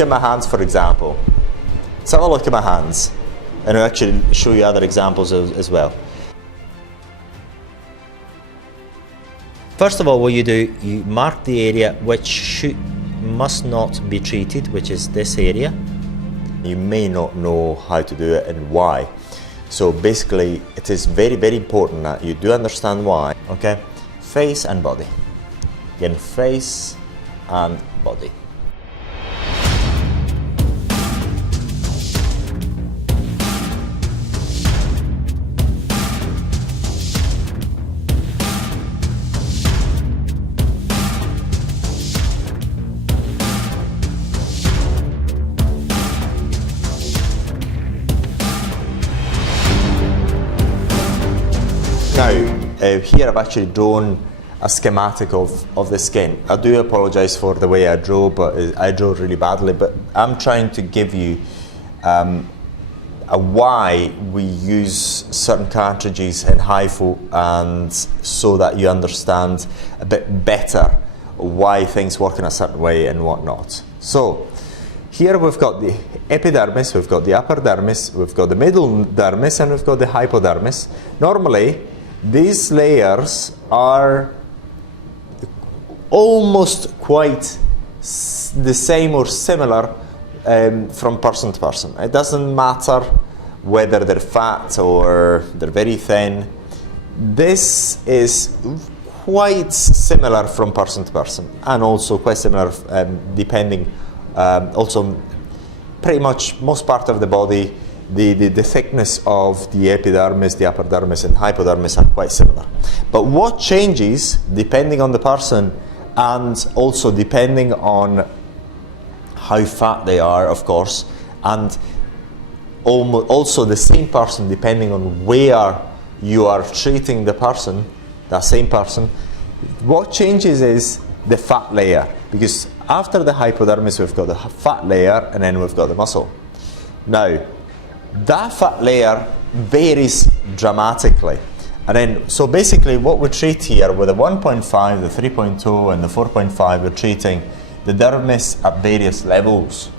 look at my hands, for example. Let's have a look at my hands, and I'll actually show you other examples as well. First of all, what you do, you mark the area which must not be treated, which is this area. You may not know how to do it and why. So basically, it is very, very important that you do understand why. Okay, face and body. Again, face and body. Now, here I've actually drawn a schematic of the skin. I do apologise for the way I drew, but I drew really badly, but I'm trying to give you a why we use certain cartridges in HIFU, and so that you understand a bit better why things work in a certain way and whatnot. So, here we've got the epidermis, we've got the upper dermis, we've got the middle dermis, and we've got the hypodermis. Normally, these layers are almost quite the same or similar from person to person. It doesn't matter whether they're fat or they're very thin. This is quite similar from person to person, and also quite similar depending, also pretty much most part of the body. The thickness of the epidermis, the upper dermis and hypodermis are quite similar. But what changes depending on the person, and also depending on how fat they are, of course, and also the same person depending on where you are treating the person, that same person, what changes is the fat layer. Because after the hypodermis we've got the fat layer, and then we've got the muscle. Now, that fat layer varies dramatically, and then so basically what we treat here with the 1.5, the 3.2 and the 4.5, we're treating the dermis at various levels.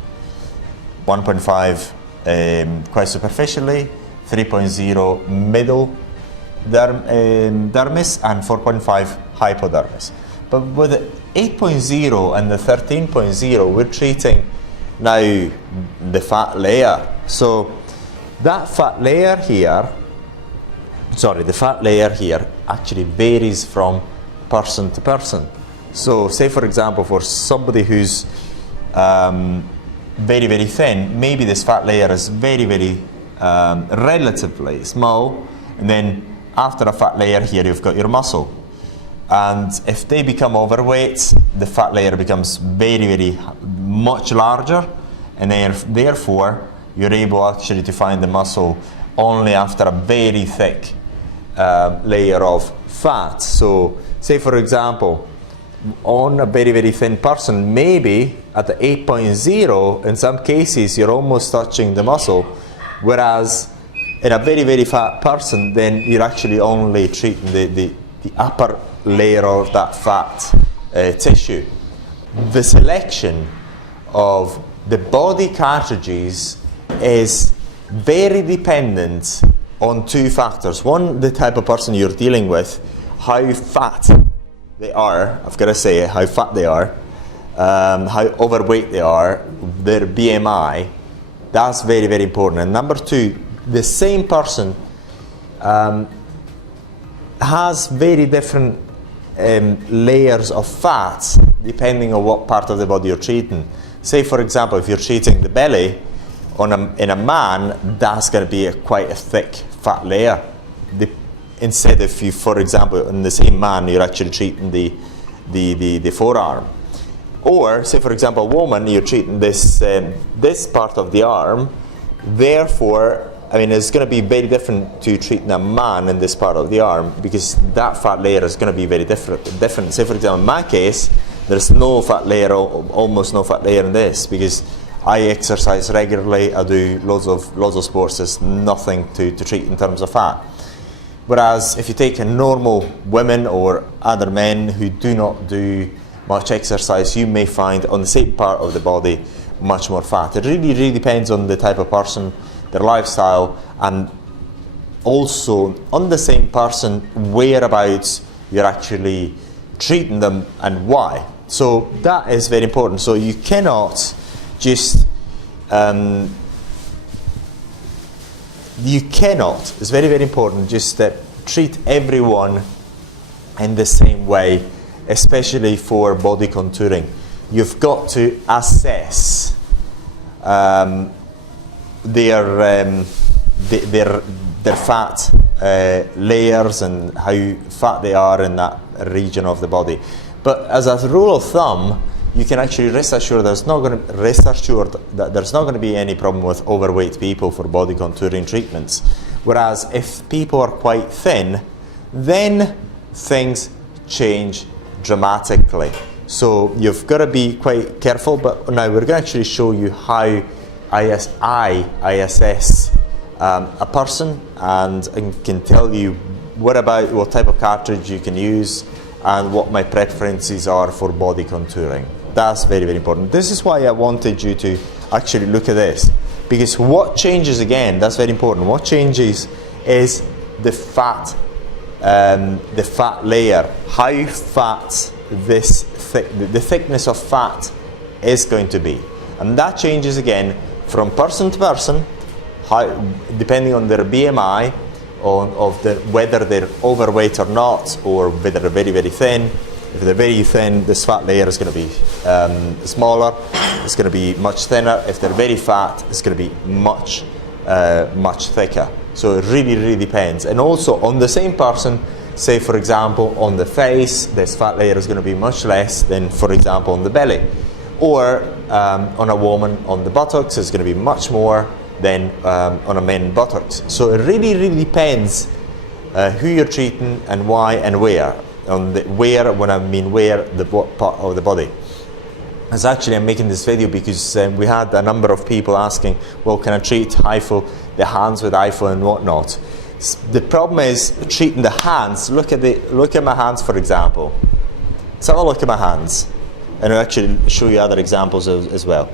1.5 quite superficially, 3.0 middle dermis, and 4.5 hypodermis. But with the 8.0 and the 13.0, we're treating now the fat layer. So that fat layer here, the fat layer here actually varies from person to person. So say for example, for somebody who's very, very thin, maybe this fat layer is very, very relatively small, and then after a fat layer here you've got your muscle. And if they become overweight, the fat layer becomes very, very much larger, and therefore you're able actually to find the muscle only after a very thick layer of fat. So say for example, on a very, very thin person, maybe at the 8.0, in some cases you're almost touching the muscle, whereas in a very, very fat person, then you're actually only treating the upper layer of that fat tissue. The selection of the body cartridges is very dependent on two factors. One, the type of person you're dealing with, how fat they are, I've got to say how fat they are, how overweight they are, their BMI, that's very, very important. And number two, the same person has very different layers of fat depending on what part of the body you're treating. Say for example, if you're treating the belly in a man, that's going to be quite a thick fat layer. Instead, if you, for example, in the same man, you're actually treating the forearm. Or say for example, a woman, you're treating this part of the arm. Therefore, I mean, it's going to be very different to treating a man in this part of the arm, because that fat layer is going to be very different. Say for example, in my case, there's no fat layer, almost no fat layer in this, because I exercise regularly, I do loads of sports. There's nothing to treat in terms of fat. Whereas if you take a normal women or other men who do not do much exercise, you may find on the same part of the body much more fat. It really depends on the type of person, their lifestyle, and also on the same person whereabouts you're actually treating them and why. So that is very important. So you cannot just it's very important, just treat everyone in the same way, especially for body contouring. You've got to assess their fat layers and how fat they are in that region of the body. But as a rule of thumb, you can actually rest assured that there's not going to be any problem with overweight people for body contouring treatments. Whereas if people are quite thin, then things change dramatically. So you've got to be quite careful. But now we're going to actually show you how I assess a person, and can tell you what type of cartridge you can use and what my preferences are for body contouring. That's very important. This is why I wanted you to actually look at this, because what changes again, that's very important, what changes is the fat layer, how fat the thickness of fat is going to be. And that changes again from person to person, depending on their BMI, whether they're overweight or not, or whether they're very thin. If they're very thin, this fat layer is going to be smaller, it's going to be much thinner. If they're very fat, it's going to be much thicker. So it really depends. And also on the same person, say for example on the face, this fat layer is going to be much less than, for example, on the belly. Or on a woman, on the buttocks, it's going to be much more than on a man buttocks. So it really depends who you're treating and why and where. When I mean where, what part of the body. As actually I'm making this video because we had a number of people asking, well, can I treat HIFU, the hands with HIFU and whatnot. The problem is treating the hands. Look at my hands, for example. Let's have a look at my hands, and I'll actually show you other examples as well.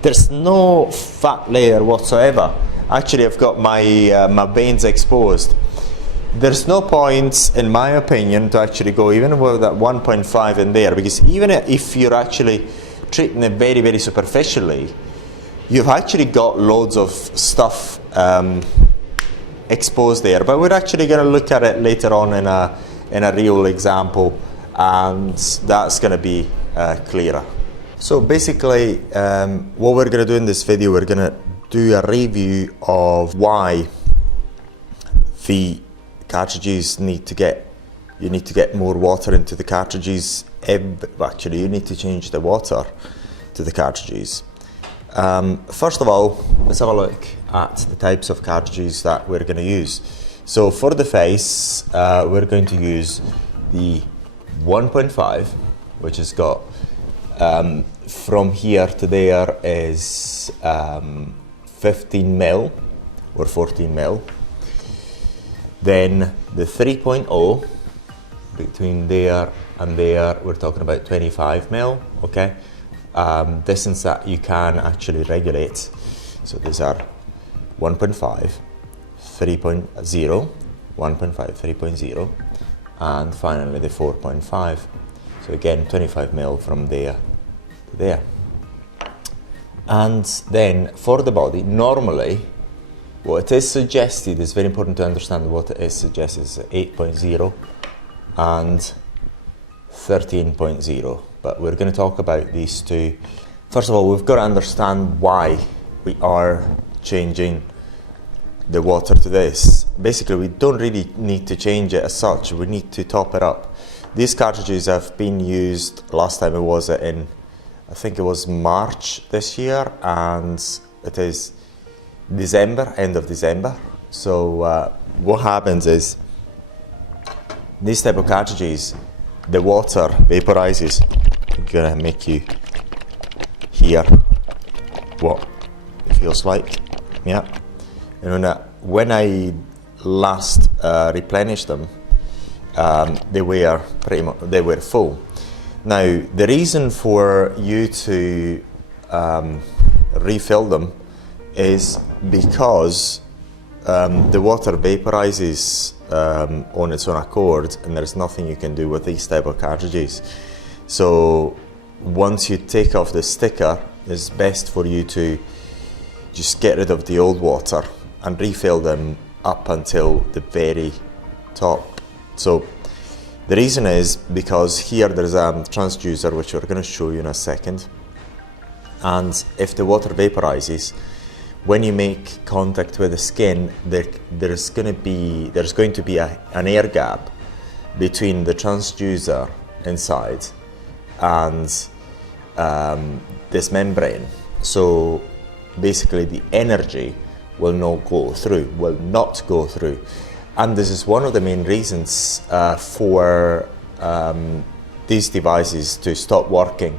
There's no fat layer whatsoever. Actually, I've got my veins exposed. There's no point, in my opinion, to actually go even with that 1.5 in there, because even if you're actually treating it very superficially, you've actually got loads of stuff exposed there. But we're actually going to look at it later on in a real example, and that's going to be clearer. So basically, what we're going to do in this video, we're going to do a review of why the cartridges you need to get more water into the cartridges. Actually, you need to change the water to the cartridges. First of all, let's have a look at the types of cartridges that we're going to use. So for the face, we're going to use the 1.5, which has got from here to there is 15 mil or 14 mil. Then the 3.0, between there and there, we're talking about 25 mil, okay? Distance that you can actually regulate. So these are 1.5, 3.0, 1.5, 3.0, and finally the 4.5. So again, 25 mil from there to there. And then for the body, normally, what it is suggested is very important to understand. What it is suggested is 8.0 and 13.0, but we're going to talk about these two. First of all, we've got to understand why we are changing the water to this. Basically, we don't really need to change it as such. We need to top it up. These cartridges have been used, last time it was in, I think it was March this year, and it is December, end of December. So what happens is, these type of cartridges, the water vaporizes. I'm gonna make you hear what it feels like. Yeah. And when I last replenished them, they were full. Now the reason for you to refill them is because the water vaporizes on its own accord, and there's nothing you can do with these type of cartridges. So once you take off the sticker, it's best for you to just get rid of the old water and refill them up until the very top. So the reason is because here there's a transducer, which we're going to show you in a second, and if the water vaporizes, when you make contact with the skin, there's going to be an air gap between the transducer inside and this membrane. So basically the energy will not go through. And this is one of the main reasons for these devices to stop working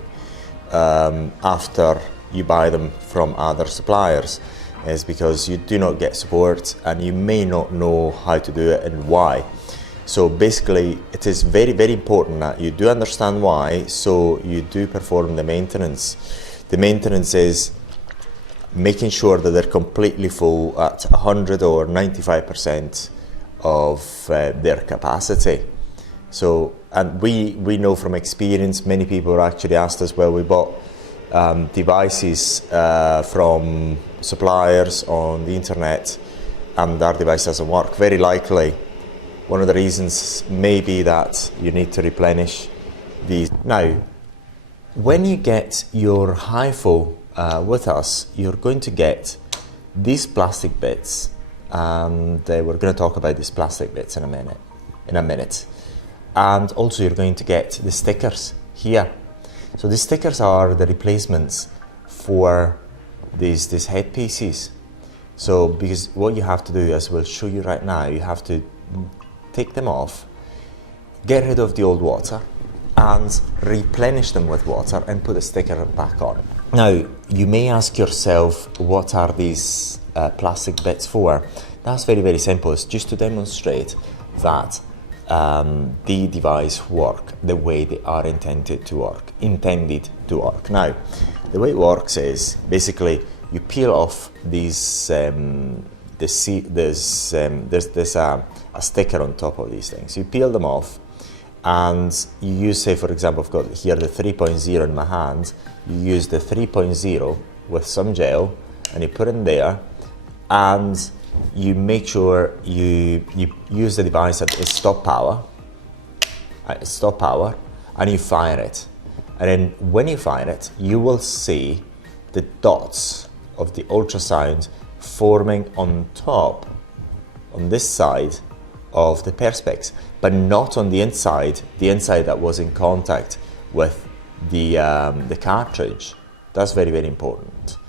after you buy them from other suppliers, is because you do not get support and you may not know how to do it and why. So basically it is very, very important that you do understand why, so you do perform the maintenance. The maintenance is making sure that they're completely full at 100 or 95% of their capacity. So, and we know from experience, many people actually asked us, well, we bought devices from suppliers on the internet and our device doesn't work. Very likely one of the reasons may be that you need to replenish these. Now, when you get your HIFU with us, you're going to get these plastic bits, and we're going to talk about these plastic bits in a minute. And also you're going to get the stickers here. So the stickers are the replacements for these headpieces. So because what you have to do, as we'll show you right now, you have to take them off, get rid of the old water, and replenish them with water and put a sticker back on. Now, you may ask yourself, what are these plastic bits for? That's very, very simple. It's just to demonstrate that the device work the way they are intended to work. Now, the way it works is basically you peel off these. There's a sticker on top of these things. You peel them off, and you use, say for example, I've got here the 3.0 in my hand. You use the 3.0 with some gel, and you put in there, and you make sure you use the device at its stop power, and you fire it. And then when you fire it, you will see the dots of the ultrasound forming on top, on this side of the perspex, but not on the inside that was in contact with the cartridge. That's very, very important.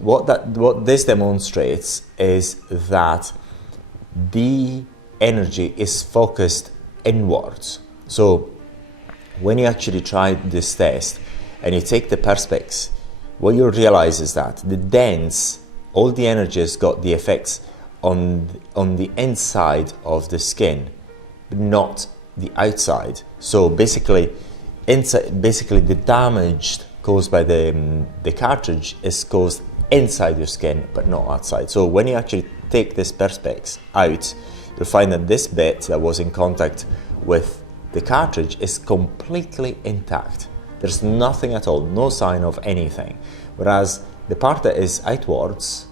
What this demonstrates is that the energy is focused inwards. So when you actually try this test and you take the perspex, what you'll realize is that the dents, all the energy has got the effects on the inside of the skin, but not the outside. So basically the damage caused by the cartridge is caused inside your skin, but not outside. So when you actually take this perspex out, you'll find that this bit that was in contact with the cartridge is completely intact. There's nothing at all, no sign of anything. Whereas the part that is outwards,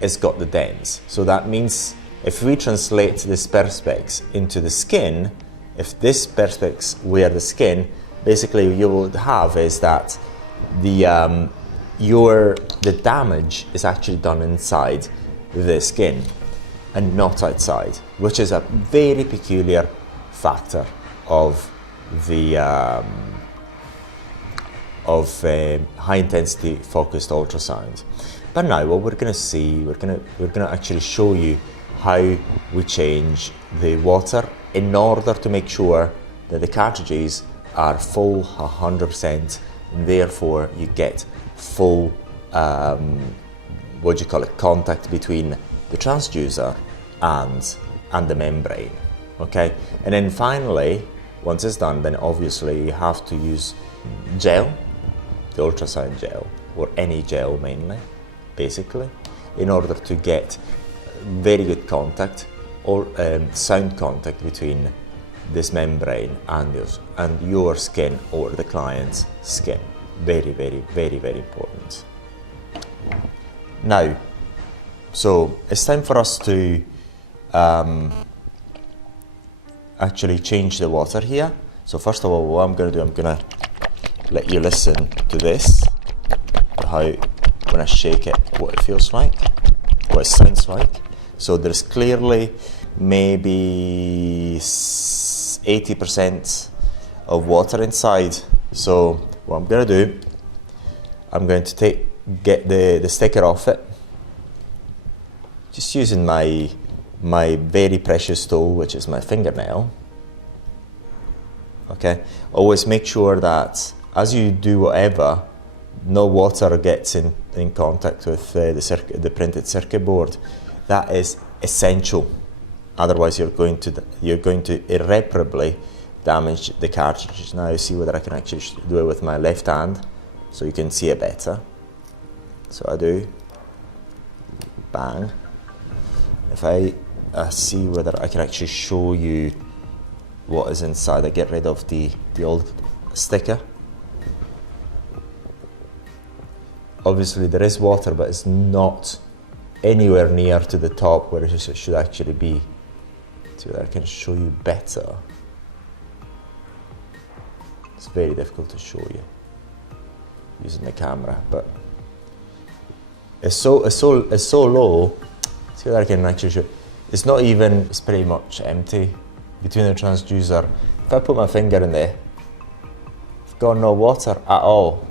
it's got the dents. So that means if we translate this perspex into the skin, if this perspex were the skin, basically you would have is that the damage is actually done inside the skin and not outside, which is a very peculiar factor of the high intensity focused ultrasound. But now what we're going to see, we're going to actually show you how we change the water in order to make sure that the cartridges are full 100%, and therefore you get full contact between the transducer and the membrane. Okay, and then finally, once it's done, then obviously you have to use gel, the ultrasound gel, or any gel mainly, basically, in order to get very good contact or sound contact between this membrane and your skin or the client's skin. Very, very, very, very important. Now, so it's time for us to actually change the water here. So first of all, what I'm going to do, I'm going to let you listen to this, how when I shake it, what it feels like, what it sounds like. So there's clearly maybe 80% of water inside. So what I'm going to do, I'm going to get the sticker off it, just using my very precious tool, which is my fingernail. Okay, always make sure that as you do whatever, no water gets in contact with the printed circuit board. That is essential. Otherwise, you're going to irreparably damage the cartridge. Now, see whether I can actually do it with my left hand, so you can see it better. So I do, bang. If I see whether I can actually show you what is inside, I get rid of the old sticker. Obviously there is water, but it's not anywhere near to the top where it should actually be. So that I can show you better. It's very difficult to show you using the camera, but it's so low. See that I can actually show. It's not even. It's pretty much empty between the transducer. If I put my finger in there, I've got no water at all.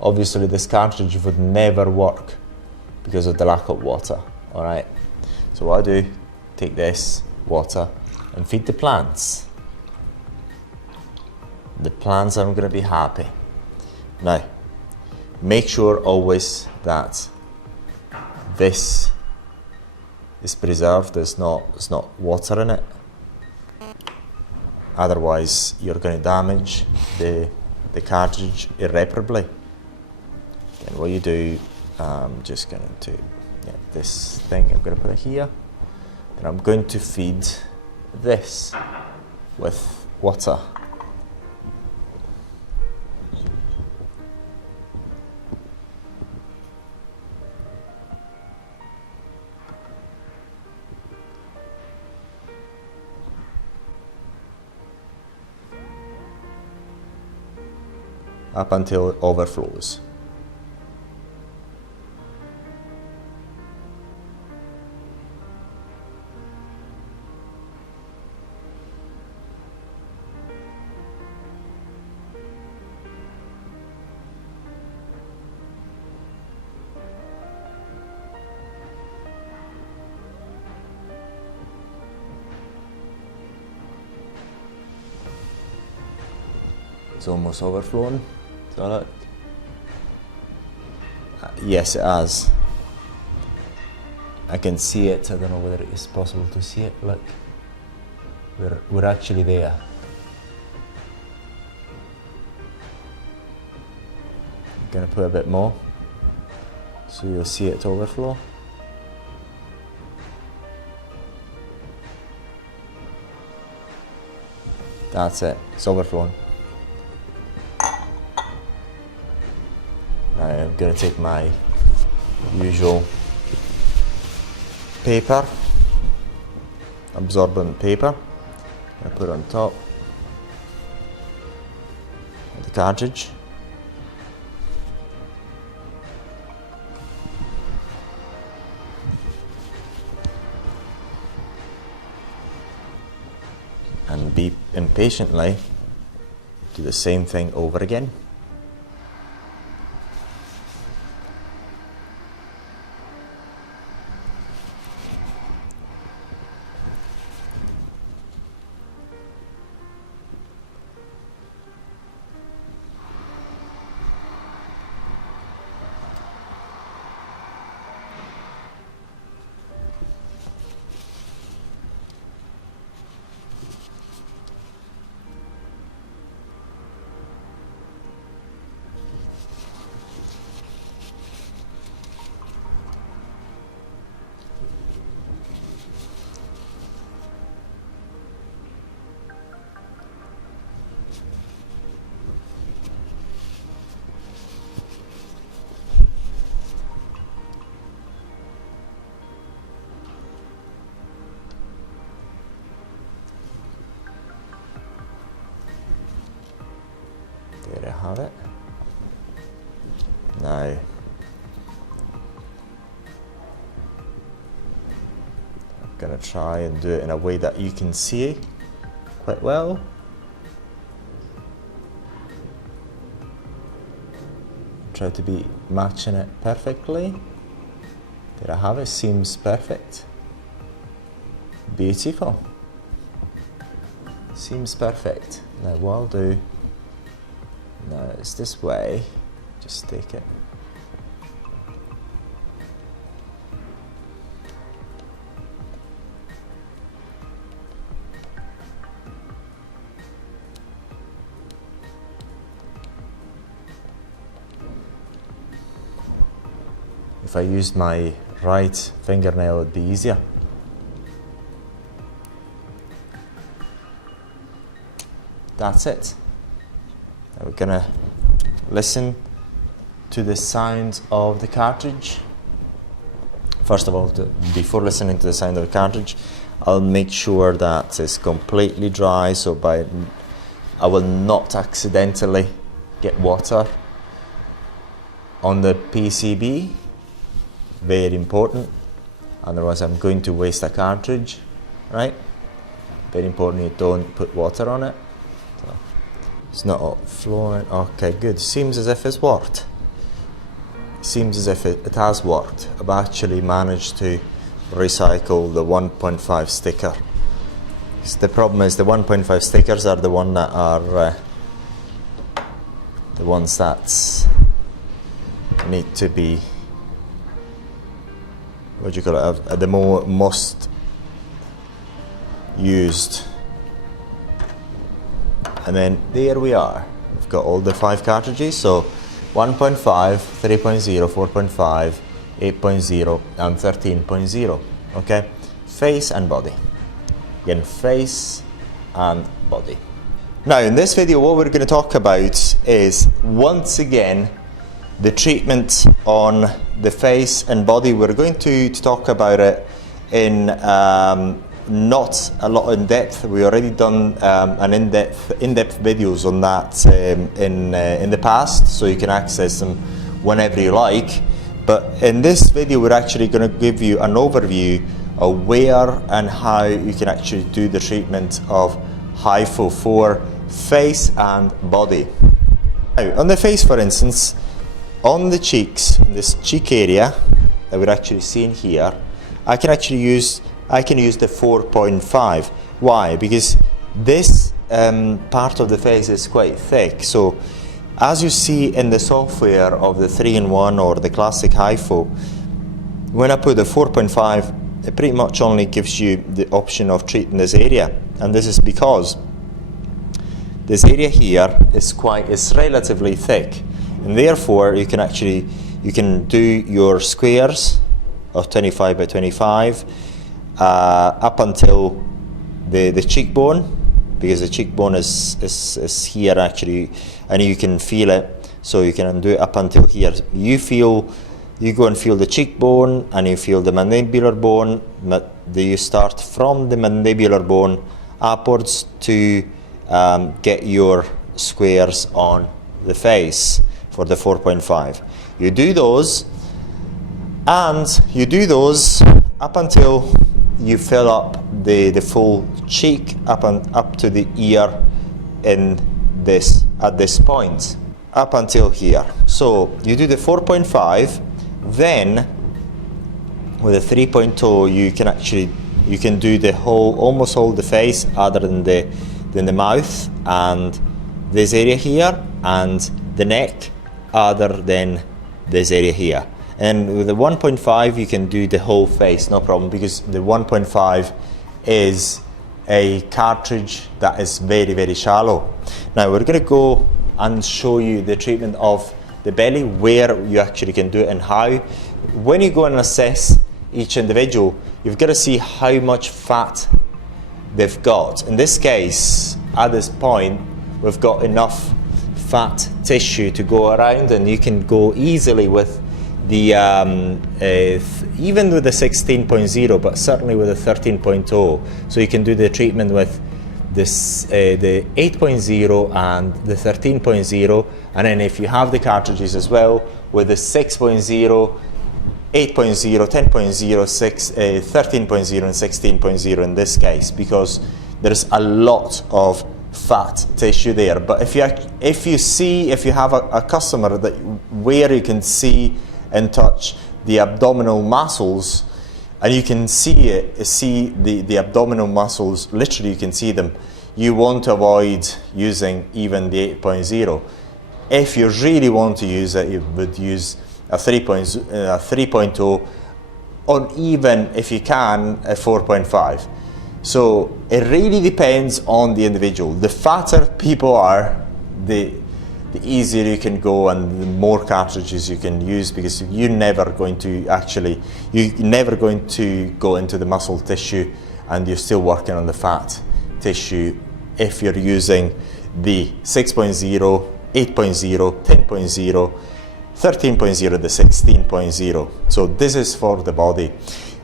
Obviously, this cartridge would never work because of the lack of water. All right. So what I do, take this water and feed the plants. The plants are going to be happy. Now, make sure always that this is preserved. There's not water in it. Otherwise, you're going to damage the cartridge irreparably. And what you do, I'm just going to get this thing. I'm going to put it here. And I'm going to feed this with water. Up until it overflows. It's almost overflown. So look. Yes, it has. I can see it. I don't know whether it is possible to see it. Look, we're actually there. I'm gonna put a bit more, so you'll see it overflow. That's it. It's overflown. I'm going to take my usual paper, absorbent paper, I put it on top of the cartridge. And be impatiently do the same thing over again. going to try and do it in a way that you can see quite well. Try to be matching it perfectly. There I have it, seems perfect. Beautiful. Seems perfect. Now what I'll do, now it's this way, just take it. If I used my right fingernail, it'd be easier. That's it. Now we're gonna listen to the sound of the cartridge. First of all, before listening to the sound of the cartridge, I'll make sure that it's completely dry, so I will not accidentally get water on the PCB. Very important, otherwise I'm going to waste a cartridge, right? Very important you don't put water on it. So it's not all flowing. Okay, good. Seems as if it's worked. Seems as if it has worked. I've actually managed to recycle the 1.5 sticker. The problem is the 1.5 stickers are the one that are the ones that need to be, what do you call it, the most used. And then there we are. We've got all the 5 cartridges. So 1.5, 3.0, 4.5, 8.0 and 13.0. Okay, face and body. Again, face and body. Now in this video what we're going to talk about is, once again, the treatment on the face and body. We're going to talk about it in not a lot in depth. We already done an in-depth videos on that in the past, so you can access them whenever you like. But in this video we're actually going to give you an overview of where and how you can actually do the treatment of HIFU for face and body. Now, on the face, for instance, on the cheeks, in this cheek area that we're actually seeing here, I can use the 4.5. Why? Because this part of the face is quite thick. So as you see in the software of the 3-in-1 or the classic HIFU, when I put the 4.5, it pretty much only gives you the option of treating this area, and this is because this area here is relatively thick. And therefore you can do your squares of 25 by 25 up until the cheekbone, because the cheekbone is here actually, and you can feel it, so you can do it up until here. You go and feel the cheekbone, and you feel the mandibular bone. You start from the mandibular bone upwards to get your squares on the face for the 4.5. You do those, and you do those up until you fill up the full cheek up to the ear at this point, up until here. So you do the 4.5, then with the 3.0 you can do the almost all the face, other than the mouth and this area here, and the neck, other than this area here. And with the 1.5 you can do the whole face, no problem, because the 1.5 is a cartridge that is very, very shallow. Now we're going to go and show you the treatment of the belly, where you actually can do it and how. When you go and assess each individual, you've got to see how much fat they've got. In this case, at this point, we've got enough fat tissue to go around, and you can go easily with the even with the 16.0, but certainly with the 13.0. So you can do the treatment with this the 8.0 and the 13.0, and then if you have the cartridges as well, with the 6.0 8.0, 10.0, 13.0 and 16.0 in this case, because there's a lot of fat tissue there. But if you have a customer that where you can see and touch the abdominal muscles, and you can see the abdominal muscles, literally you can see them, you want to avoid using even the 8.0. If you really want to use it, you would use a 3.0, or even, if you can, a 4.5. So it really depends on the individual. The fatter people are, the easier you can go and the more cartridges you can use, because you're never going to go into the muscle tissue, and you're still working on the fat tissue if you're using the 6.0, 8.0, 10.0, 13.0, the 16.0. So this is for the body.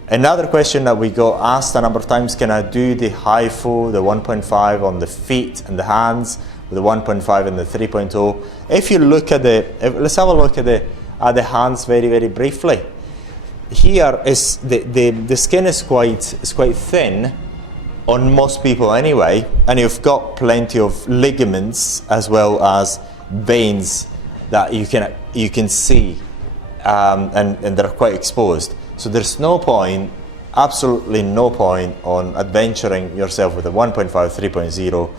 Another question that we got asked a number of times: can I do the HIFU, the 1.5 on the feet and the hands, with the 1.5 and the 3.0? If you look at let's have a look at the hands very, very briefly. Here is the skin is quite thin on most people anyway, and you've got plenty of ligaments as well as veins that you can see, and they're quite exposed. So there's no point, absolutely no point, on adventuring yourself with a 1.5, 3.0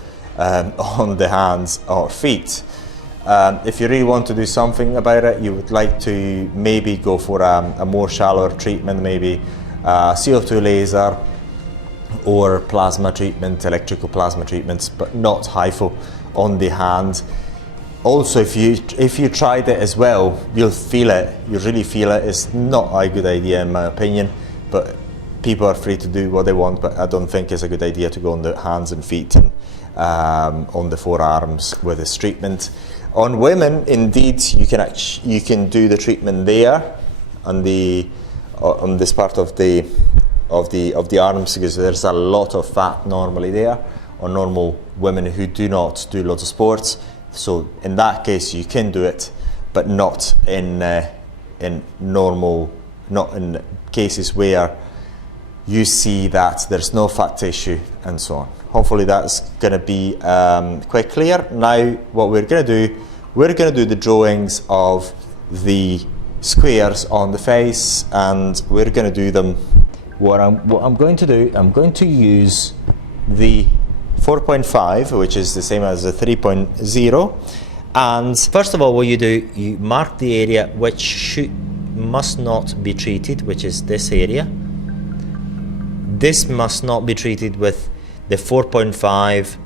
on the hands or feet. If you really want to do something about it, you would like to maybe go for a more shallower treatment, maybe CO2 laser or plasma treatment, electrical plasma treatments, but not HIFU on the hand. Also, if you tried it as well, you'll feel it. You really feel it. It's not a good idea in my opinion, but people are free to do what they want. But I don't think it's a good idea to go on the hands and feet and on the forearms with this treatment. On women, indeed, you can do the treatment there on this part of the arms, because there's a lot of fat normally there on normal women who do not do lots of sports. So in that case you can do it, but not in cases where you see that there's no fat tissue and so on. Hopefully that's going to be quite clear. Now what we're going to do the drawings of the squares on the face, and we're going to do them. What I'm going to do, I'm going to use the 4.5, which is the same as the 3.0, and first of all, what you do, you mark the area which must not be treated, which is this area. This must not be treated with the 4.5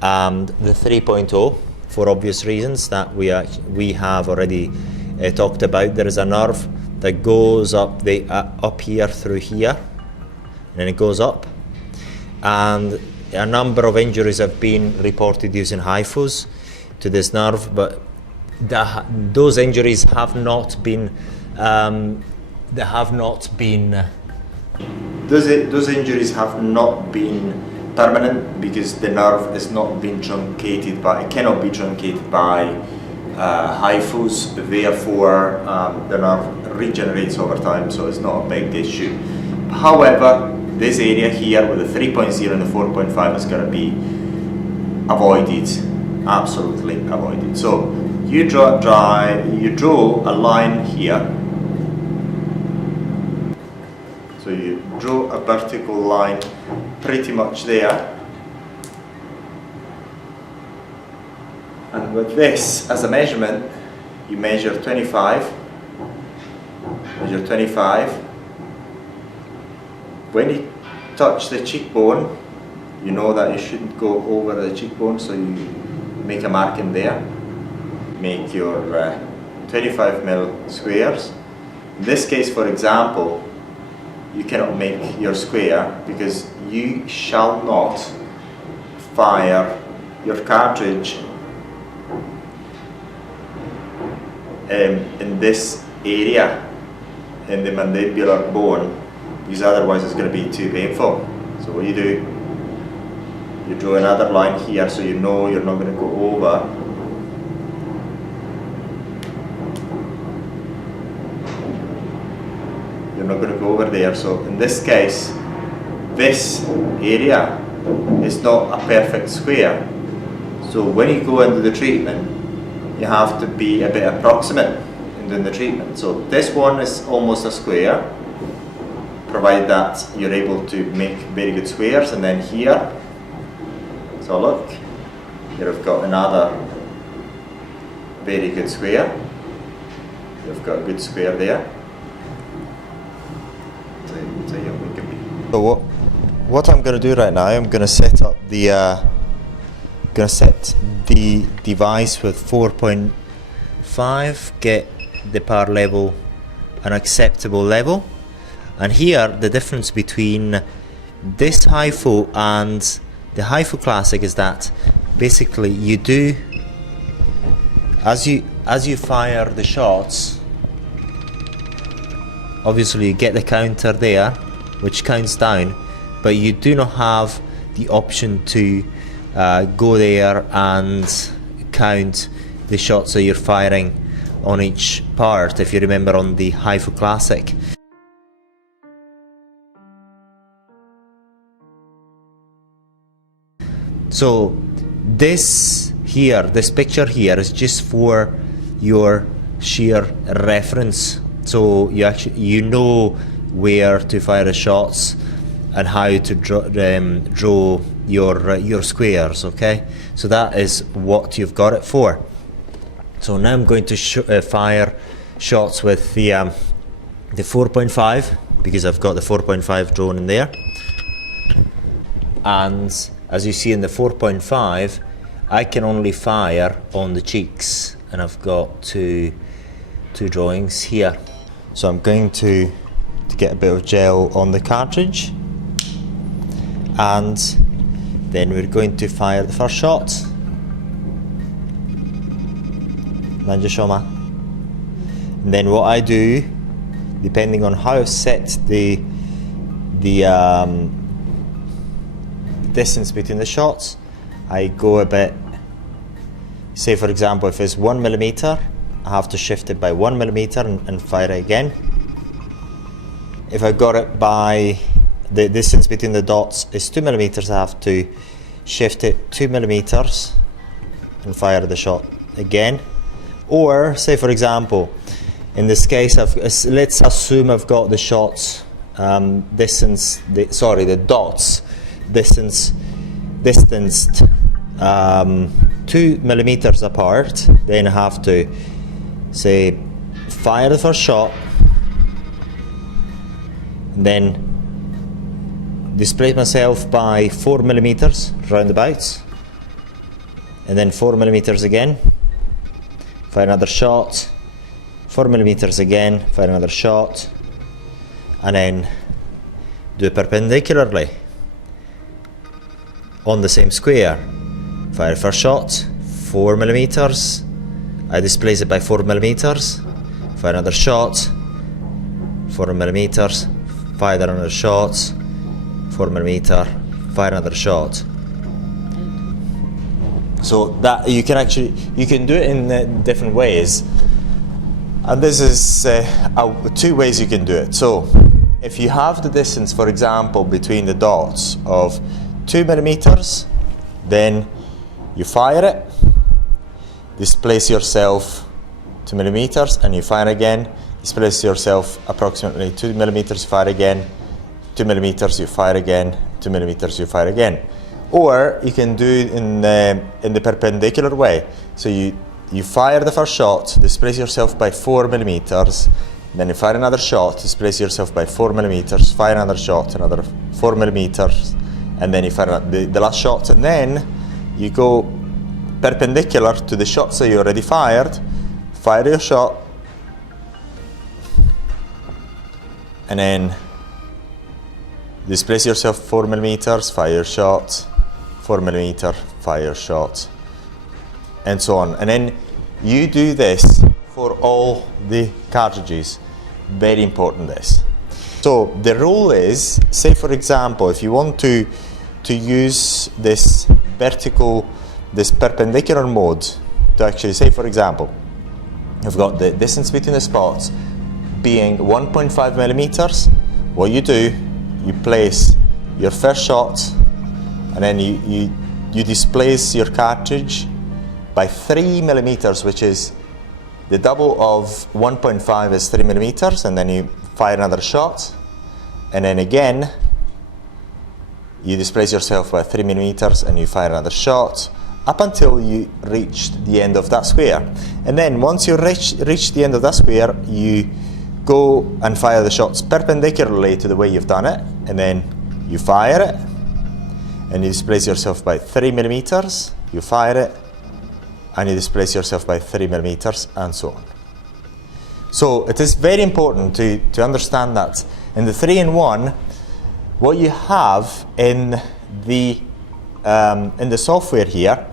and the 3.0 for obvious reasons that we have already talked about. There is a nerve that goes up up here through here, and then it goes up, and a number of injuries have been reported using HIFUs to this nerve, but those injuries have not been those injuries have not been permanent, because the nerve is not being truncated it cannot be truncated by HIFUs. Therefore the nerve regenerates over time, so it's not a big issue. However, this area here with the 3.0 and the 4.5 is going to be avoided, absolutely avoided. So you draw a line here. So you draw a vertical line pretty much there, and with this as a measurement, you measure 25. When you touch the cheekbone, you know that you shouldn't go over the cheekbone, so you make a mark in there. Make your 25 mil squares. In this case, for example, you cannot make your square because you shall not fire your cartridge in this area, in the mandibular bone, because otherwise it's going to be too painful. So what you do, you draw another line here so you know you're not going to go over. you're not going to go over there. So in this case, this area is not a perfect square. So when you go into the treatment, you have to be a bit approximate in doing the treatment. So this one is almost a square, provided that you're able to make very good squares. And then here, so look, here I've got another very good square. You've got a good square there. So what I'm going to do right now, I'm going to set up the device with 4.5, get the power level an acceptable level. And here the difference between this HIFU and the HIFU Classic is that basically you do, as you fire the shots, obviously you get the counter there which counts down, but you do not have the option to go there and count the shots that you're firing on each part, if you remember on the HIFU Classic. So this picture here is just for your sheer reference, so you know where to fire the shots and how to draw your squares. Okay, so that is what you've got it for. So now I'm going to fire shots with the 4.5, because I've got the 4.5 drawn in there. And as you see in the 4.5, I can only fire on the cheeks, and I've got two drawings here. So I'm going to get a bit of gel on the cartridge, and then we're going to fire the first shot. And then what I do, depending on how I've set the distance between the shots, I go a bit, say for example if it's 1 millimeter, I have to shift it by 1 millimeter and fire it again. If I got it by the distance between the dots is 2 millimeters, I have to shift it 2 millimeters and fire the shot again. Or say for example, in this case, let's assume I've got the shots the dots distanced 2 millimeters apart. Then I have to say fire the first shot, and then displace myself by 4 millimeters roundabouts, and then 4 millimeters again, fire another shot, 4 millimeters again, fire another shot, and then do it perpendicularly on the same square. Fire first shot, 4 millimeters, I displace it by 4 millimeters, fire another shot, 4 millimeters, fire another shot, 4 millimeter, fire another shot. So that you can do it in different ways, and this is 2 ways you can do it. So if you have the distance, for example, between the dots of 2 millimeters, then you fire it, displace yourself 2 millimeters, and you fire again, displace yourself approximately 2 millimeters, fire again, 2 millimeters, you fire again, 2 millimeters, you fire again. Or you can do it in the perpendicular way. So you fire the first shot, displace yourself by 4 millimeters, then you fire another shot, displace yourself by 4 millimeters, fire another shot, another 4 millimeters, and then you fire the last shot, and then you go perpendicular to the shots that you already fired, fire your shot, and then displace yourself 4 millimeters, fire your shot, 4 millimeter, fire your shot, and so on. And then you do this for all the cartridges. Very important this. So the rule is, say for example, if you want to use this perpendicular mode to actually, say for example, you've got the distance between the spots being 1.5 millimeters, what you do, you place your first shot, and then you displace your cartridge by 3 millimeters, which is the double of 1.5 is 3 millimeters, and then you fire another shot, and then again you displace yourself by 3 millimeters and you fire another shot up until you reach the end of that square. And then once you reach the end of that square, you go and fire the shots perpendicularly to the way you've done it, and then you fire it and you displace yourself by 3 millimeters, you fire it and you displace yourself by 3 millimeters, and so on. So it is very important to understand that in the 3-in-1, what you have in the software here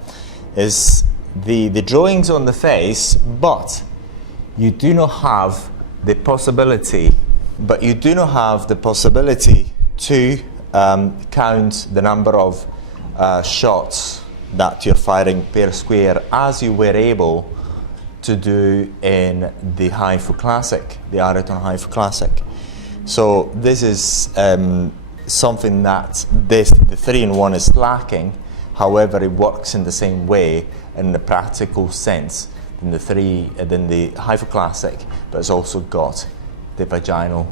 is the drawings on the face, but you do not have the possibility to count the number of shots that you're firing per square, as you were able to do in the HIFU Classic, the Areton HIFU Classic. So this is something that the 3-in-1 is lacking. However, it works in the same way in the practical sense than the HIFU Classic, but it's also got the vaginal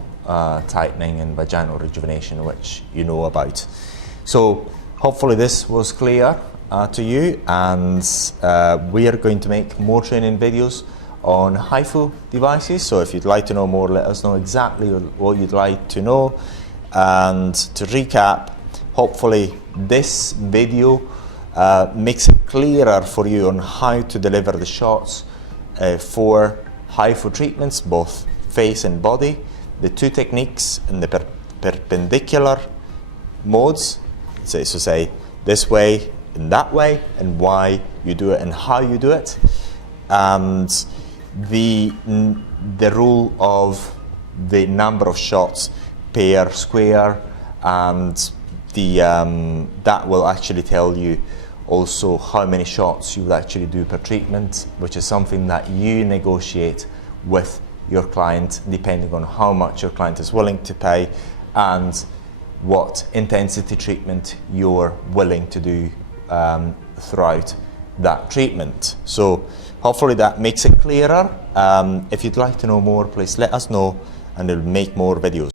tightening and vaginal rejuvenation, which you know about. So hopefully this was clear to you, and we are going to make more training videos on HIFU devices. So if you'd like to know more, let us know exactly what you'd like to know. And to recap, hopefully this video makes it clearer for you on how to deliver the shots for HIFU treatments, both face and body, the two techniques in the perpendicular modes, so say this way and that way, and why you do it and how you do it, and the rule of the number of shots per square, and that will actually tell you also how many shots you would actually do per treatment, which is something that you negotiate with your client depending on how much your client is willing to pay and what intensity treatment you're willing to do throughout that treatment. So hopefully that makes it clearer. If you'd like to know more, please let us know and we'll make more videos.